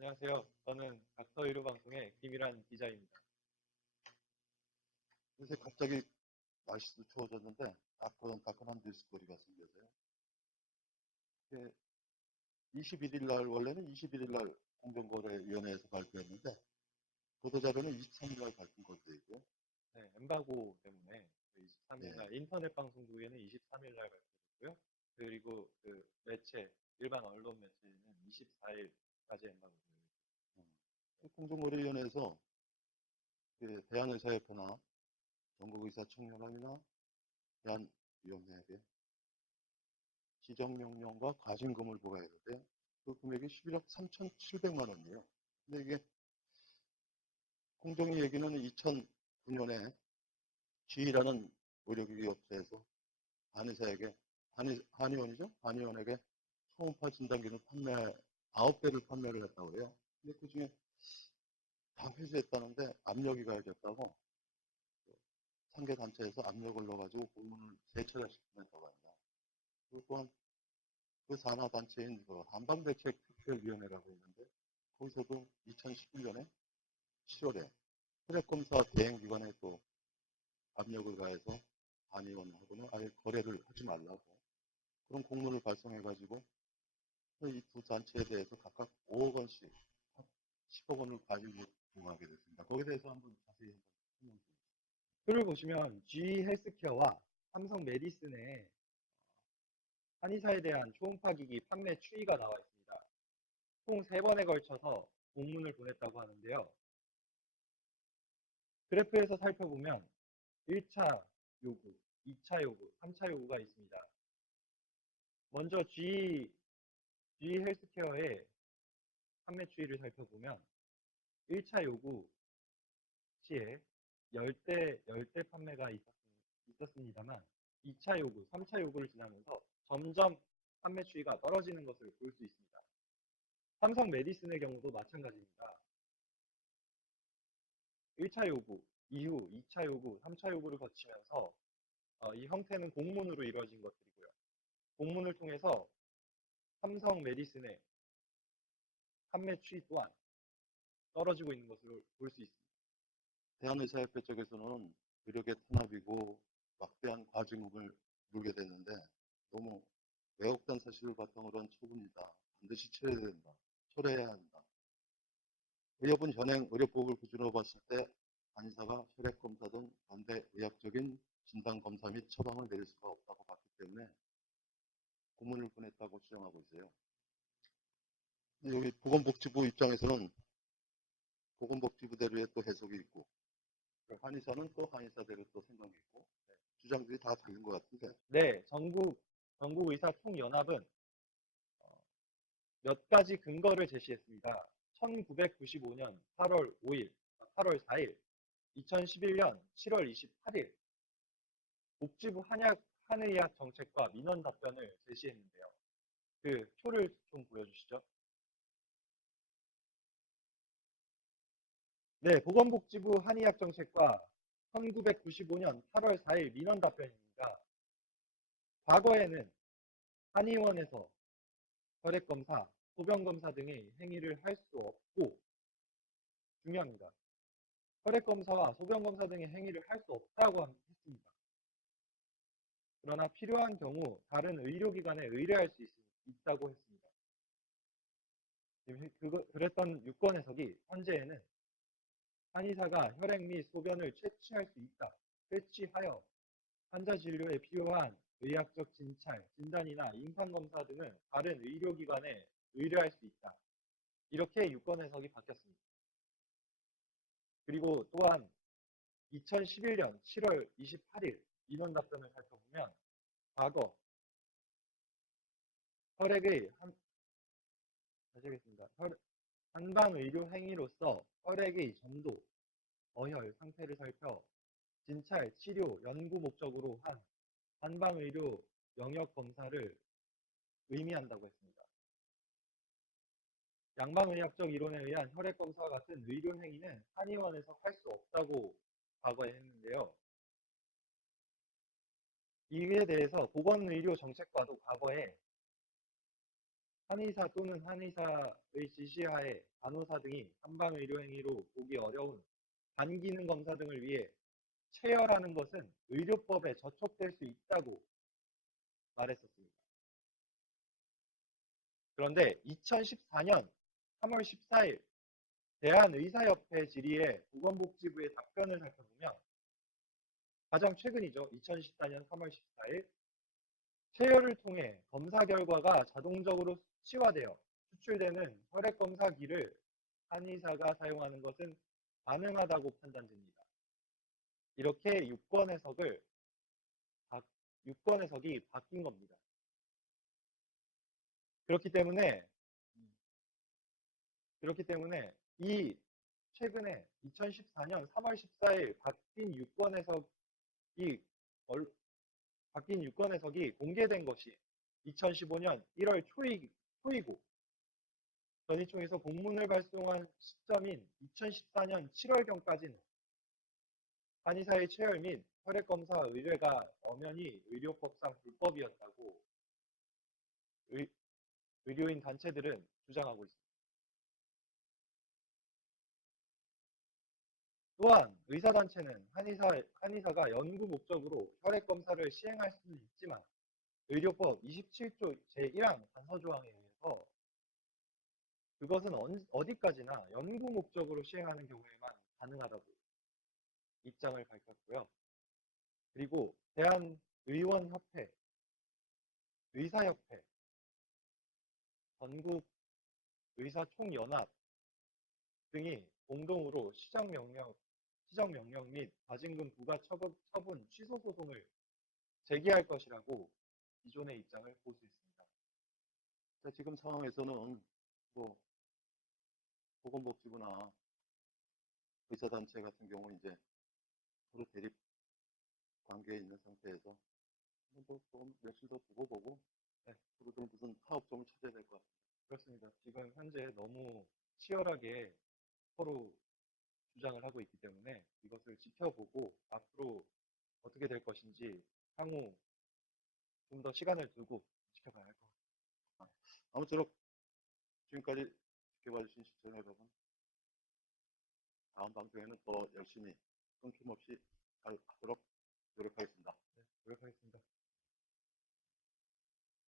안녕하세요. 저는 의료 방송의 김일환 기자입니다. 요새 갑자기 날씨도 추워졌는데 따끈따끈한 뉴스거리가 생겨서요. 21일 날 원래는 21일 날 공정거래위원회에서 발표했는데 보도자료는 23일 날 걸로 되어 있고요. 네, 엠바고 때문에 23일 네. 날 인터넷 방송국에는 23일 날 발표됐고요. 그리고 그 매체 일반 언론 매체는 24일 까지 엠바고입니다. 공정거래위원회에서 그 대한의사협회나 전국의사청년회나 대한위원회에게 지정명령과 가진금을 부과했는데 그 금액이 11억 3,700만 원이에요. 근데 이게 공정위 얘기는 2009년에 G라는 의료기기 업체에서 한의사에게 한의, 한의원이죠? 한의원에게 초음파 진단기를 판매 9대를 판매를 했다고 해요. 근데 그 중에 다 회수했다는데 압력이 가해졌다고 상계 단체에서 압력을 넣어가지고 공문을 세 차례씩 보냈다고 합니다. 그리고 또한 그 산하 단체인 그 한방대책 특별위원회라고 있는데 거기서도 2011년에 7월에 혈액 검사 대행 기관에 또 압력을 가해서 한의원하고는 아예 거래를 하지 말라고 그런 공문을 발송해가지고 이 두 단체에 대해서 각각 5억 원씩 10억 원을 가지고 부과하게 됐습니다. 거기에 대해서 한번 자세히 한번 설명 좀 표를 보시면 G 헬스케어와 삼성 메디슨의 한의사에 대한 초음파 기기 판매 추이가 나와 있습니다. 총 3번에 걸쳐서 공문을 보냈다고 하는데요. 그래프에서 살펴보면 1차 요구, 2차 요구, 3차 요구가 있습니다. 먼저 G, G 헬스케어의 판매 추이를 살펴보면 1차 요구 시에 10대, 10대 판매가 있었, 있었습니 다만 2차 요구, 3차 요구를 지나면서 점점 판매 추이가 떨어지는 것을 볼 수 있습니다. 삼성 메디슨의 경우도 마찬가지입니다. 1차 요구, 이후 2차 요구, 3차 요구를 거치면서 어, 이 형태는 공문으로 이루어진 것들이고요. 공문을 통해서 삼성 메디슨의 판매 추이 또한 떨어지고 있는 것을 볼 수 있습니다. 대한의사협회 쪽에서는 의료계 탄압이고 막대한 과징금을 물게 됐는데 너무 왜곡된 사실을 바탕으로 한 처분이다. 반드시 처리해야 된다. 철회해야 한다. 의협은 현행 의료법을 기준으로 봤을 때 한의사가 혈액검사 등 반대 의학적인 진단검사 및 처방을 내릴 수가 없다고 봤기 때문에 고문을 보냈다고 주장하고 있어요. 여기 보건복지부 입장에서는 보건복지부대로의 또 해석이 있고 한의사는 또 한의사대로 또 생각이 있고 네, 주장들이 다 다른 것 같은데 네, 전국 전국 의사 총연합은 어, 몇 가지 근거를 제시했습니다. 1995년 8월 5일, 8월 4일, 2011년 7월 28일 복지부 한약 한의학 정책과 민원 답변을 제시했는데요. 그 표를 좀 보여주시죠. 네, 보건복지부 한의학 정책과 1995년 8월 4일 민원 답변입니다. 과거에는 한의원에서 혈액검사, 소변검사 등의 행위를 할 수 없고 중요합니다. 혈액검사와 소변검사 등의 행위를 할 수 없다고 함- 했습니다. 그러나 필요한 경우 다른 의료기관에 의뢰할 수 있, 있다고 했습니다. 지금 그거, 그랬던 유권 해석이 현재에는 한의사가 혈액 및 소변을 채취할 수 있다. 채취하여 환자 진료에 필요한 의학적 진찰, 진단이나 임상검사 등은 다른 의료기관에 의뢰할 수 있다. 이렇게 유권 해석이 바뀌었습니다. 그리고 또한 2011년 7월 28일 민원 답변을 살펴보면 과거 혈액의 한 다시 하겠습니다. 혈, 한방 의료 행위로서 혈액의 점도, 어혈 상태를 살펴 진찰, 치료, 연구 목적으로 한 한방 의료 영역 검사를 의미한다고 했습니다. 양방의학적 이론에 의한 혈액 검사와 같은 의료 행위는 한의원에서 할 수 없다고 과거에 했는데요. 이에 대해서 보건의료 정책과도 과거에 한의사 또는 한의사의 지시하에 간호사 등이 한방의료 행위로 보기 어려운 반기능 검사 등을 위해 체열하는 것은 의료법에 저촉될 수 있다고 말했었습니다. 그런데 2014년 3월 14일 대한의사협회 질의에 보건복지부의 답변을 살펴보면 가장 최근이죠. 2014년 3월 14일 체열을 통해 검사 결과가 자동적으로 수치화되어 수출되는 혈액 검사기를 한의사가 사용하는 것은 가능하다고 판단됩니다. 이렇게 유권 해석을 바- 유권 해석이 바뀐 겁니다. 그렇기 때문에 그렇기 때문에 이 최근에 2014년 3월 14일 바뀐 유권 해석 이 얼- 바뀐 유권 해석이 공개된 것이 2015년 1월 초이, 초이 고 전의총에서 공문을 발송한 시점인 2014년 7월경까지는 한의사의 체열 및 혈액검사 의뢰가 엄연히 의료법상 불법이었다고 의, 의료인 단체들은 주장하고 있습니다. 또한 의사단체는 한의사, 한의사가 연구 목적으로 혈액검사를 시행할 수는 있지만 의료법 27조 제1항 단서조항에 의해서 그것은 언- 어디까지나 연구 목적으로 시행하는 경우에만 가능하다고 입장을 밝혔고요. 그리고 대한의원협회, 의사협회, 전국 의사총연합 등이 공동으로 시정명령, 시정 명령 및 과징금 부과 처분, 처분 취소 소송을 제기할 것이라고 기존의 입장을 볼 수 있습니다. 자, 지금 상황에서는 뭐 보건복지부나 의사단체 같은 경우 이제 서로 대립 관계에 있는 상태에서 뭐 조금 며칠 더 두고 보고 네, 서로들 무슨 타협점을 찾아야 될 것 같아요. 그렇습니다. 지금 현재 너무 치열하게 서로 주장을 하고 있기 때문에 이것을 지켜보고 앞으로 어떻게 될 것인지 향후 좀 더 시간을 두고 지켜봐야 할 것 같습니다. 아무쪼록 지금까지 지켜봐주신 시청자 여러분 다음 방송에는 더 열심히 끊김없이 잘 하도록 노력하겠습니다. 네, 노력하겠습니다.